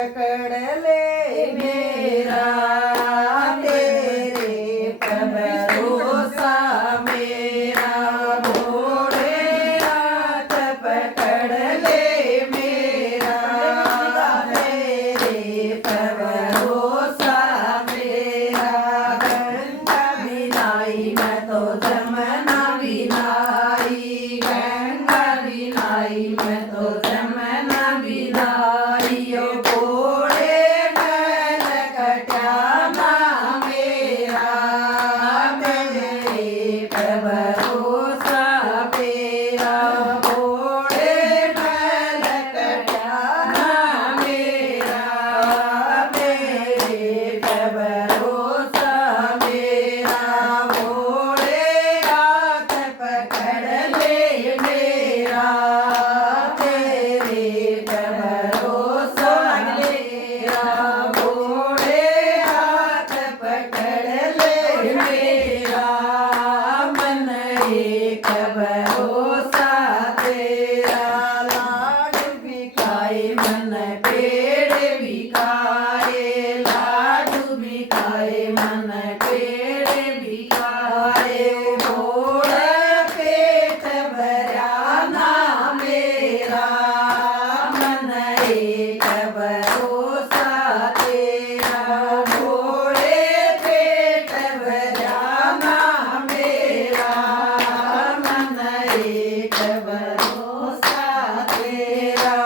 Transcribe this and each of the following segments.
पकड़ ले मेरा तेरे पर भरोसा मेरा भोले हाथ पकड़ ले मेरा तेरे पर भरोसा मेरा गंगा बिनाई मैं तो जमुना बिनाई गंगा बिनाई मैं तो जमुना बिनाई ओ भोले गल कटाना मेरा तेरे पर भरोसा मेरा भोले गल कटाना मेरा तेरे पर भरोसा मेरा भोले हाथ पकड़ ले मेरा तेरे पर भरोसा मेरा भोले हाथ पकड़ ले मेरा मन एक भरोसा तेरा लाड बिकाए मन पेड़ बिकाए लाडू बिकाए मन पेड़ बिकाए भोला पेट भरा ना मेरा मन एक भरोसा तेरा भोले पेट भरा ना मेरा मन एक भरोसा तेरा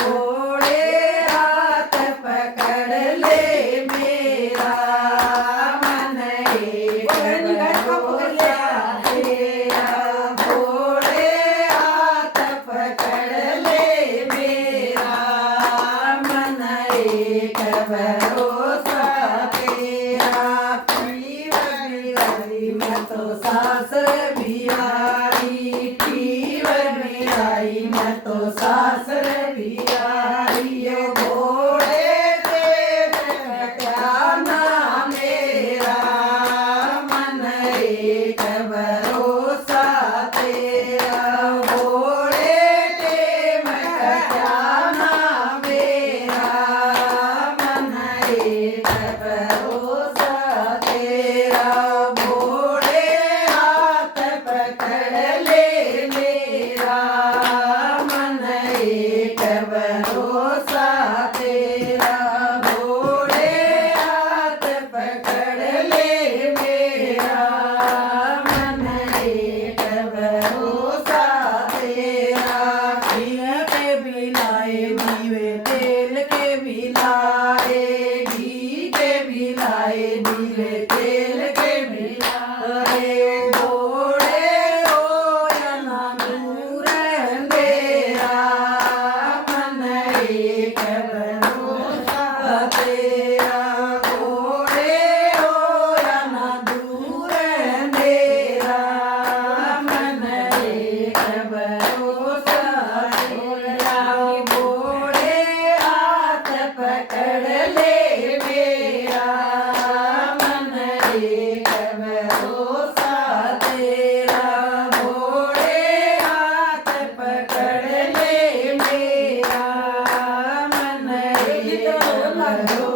भोले हाथ पकड़ ले मेरा मन एक भरोसा तेरा भोले हाथ पकड़ ले मेरा मन एक भरोसा तेरा पीवर बिहारी मैं तो सासर बिहारी पीवर बिहारी मैं तो सासर बिहारी ओ भोले पेट कटाना मेरा मन एक भरोसा तेरा भोले टेम कटाना मेरा मन एक भरोसा तेरा भोले हाथ पकड़ ले मेरा मन एक भरोसा तेरा भोले हाथ पकड़ ले मेरा मन एक भरोसा तेरा घी के बिलाए दीवे तेल के बिलाए घी के बिलाए दीवे तेल के बिलाए भोले ओ ना दूर अंधेरा मन एक भरोसा तेरा भोले ओ ना दूर अंधेरा मन एक भरोसा तेरा भोले हाथ पकड़ ले मेरा मन एक भरोसा तेरा भोले हाथ पकड़ ले मेरा मन एक भरोसा